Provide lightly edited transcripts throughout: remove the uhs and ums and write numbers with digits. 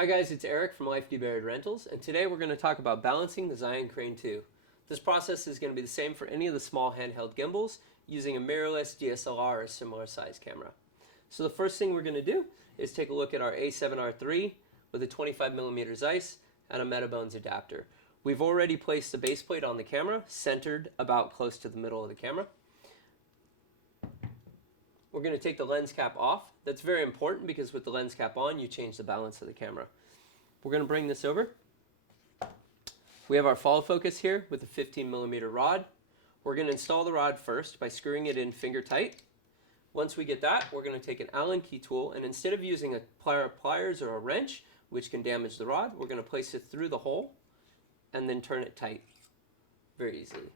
Hi guys, it's Eric from Life Deburied Rentals, and today we're going to talk about balancing the Zhiyun Crane 2. This process is going to be the same for any of the small handheld gimbals using a mirrorless DSLR or similar size camera. So the first thing we're going to do is take a look at our A7R3 with a 25mm Zeiss and a Metabones adapter. We've already placed the base plate on the camera, centered about close to the middle of the camera. We're going to take the lens cap off. That's very important because with the lens cap on, you change the balance of the camera. We're going to bring this over. We have our follow focus here with a 15mm rod. We're going to install the rod first by screwing it in finger tight. Once we get that, we're going to take an Allen key tool, and instead of using a pair of pliers or a wrench, which can damage the rod, we're going to place it through the hole and then turn it tight very easily.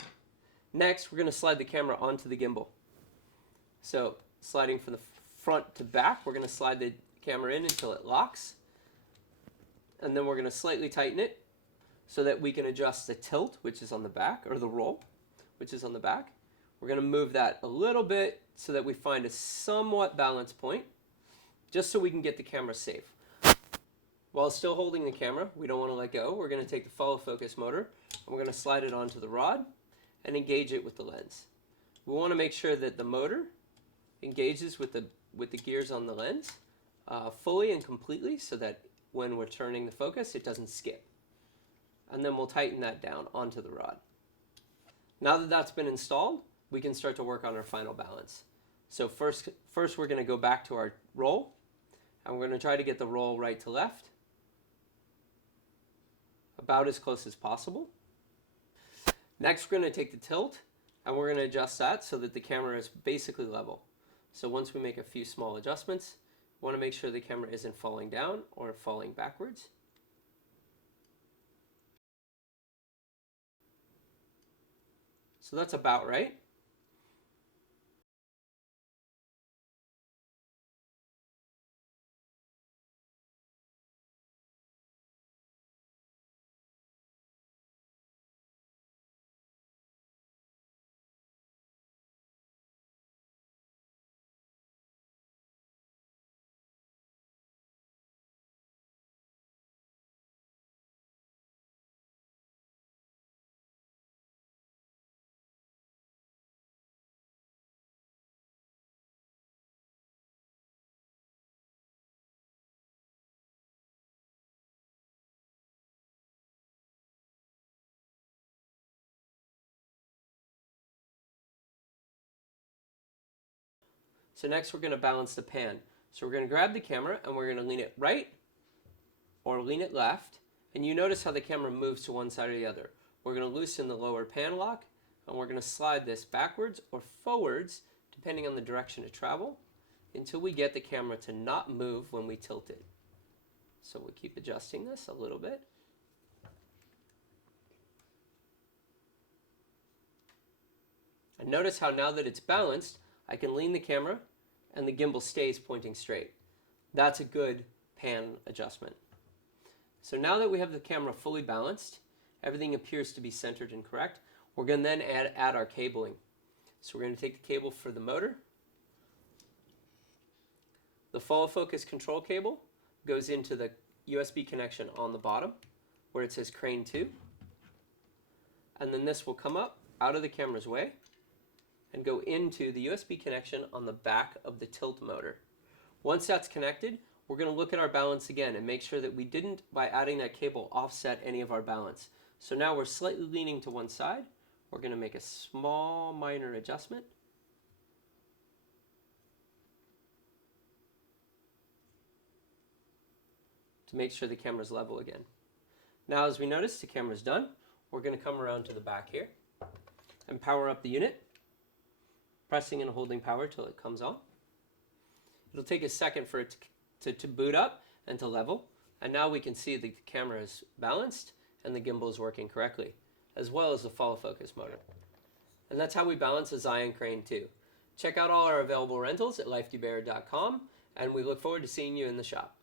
Next, we're going to slide the camera onto the gimbal. So sliding from the front to back, we're going to slide the camera in until it locks, and then we're going to slightly tighten it so that we can adjust the tilt, which is on the back, or the roll, which is on the back. We're going to move that a little bit so that we find a somewhat balanced point, just so we can get the camera safe. While still holding the camera, we don't want to let go. We're going to take the follow focus motor, and we're going to slide it onto the rod and engage it with the lens. We want to make sure that the motor engages with the gears on the lens fully and completely, so that when we're turning the focus, it doesn't skip. And then we'll tighten that down onto the rod. Now that that's been installed, we can start to work on our final balance. So first we're going to go back to our roll, and we're going to try to get the roll right to left, about as close as possible. Next, we're going to take the tilt, and we're going to adjust that so that the camera is basically level. So once we make a few small adjustments, we want to make sure the camera isn't falling down or falling backwards. So that's about right. So next we're going to balance the pan. So we're going to grab the camera and we're going to lean it right or lean it left. And you notice how the camera moves to one side or the other. We're going to loosen the lower pan lock, and we're going to slide this backwards or forwards, depending on the direction of travel, until we get the camera to not move when we tilt it. So we'll keep adjusting this a little bit. And notice how now that it's balanced, I can lean the camera and the gimbal stays pointing straight. That's a good pan adjustment. So now that we have the camera fully balanced, everything appears to be centered and correct, we're going to then add our cabling. So we're going to take the cable for the motor. The follow focus control cable goes into the USB connection on the bottom where it says Crane 2. And then this will come up out of the camera's way and go into the USB connection on the back of the tilt motor. Once that's connected, we're going to look at our balance again and make sure that we didn't, by adding that cable, offset any of our balance. So now we're slightly leaning to one side. We're going to make a small minor adjustment. To make sure the camera's level again. Now as we notice, the camera's done. We're going to come around to the back here and power up the unit, pressing and holding power till it comes on. It'll take a second for it to boot up and to level, and now we can see the camera is balanced and the gimbal is working correctly, as well as the follow focus motor. And that's how we balance a Zhiyun Crane 2. Check out all our available rentals at lifedeburied.com, and we look forward to seeing you in the shop.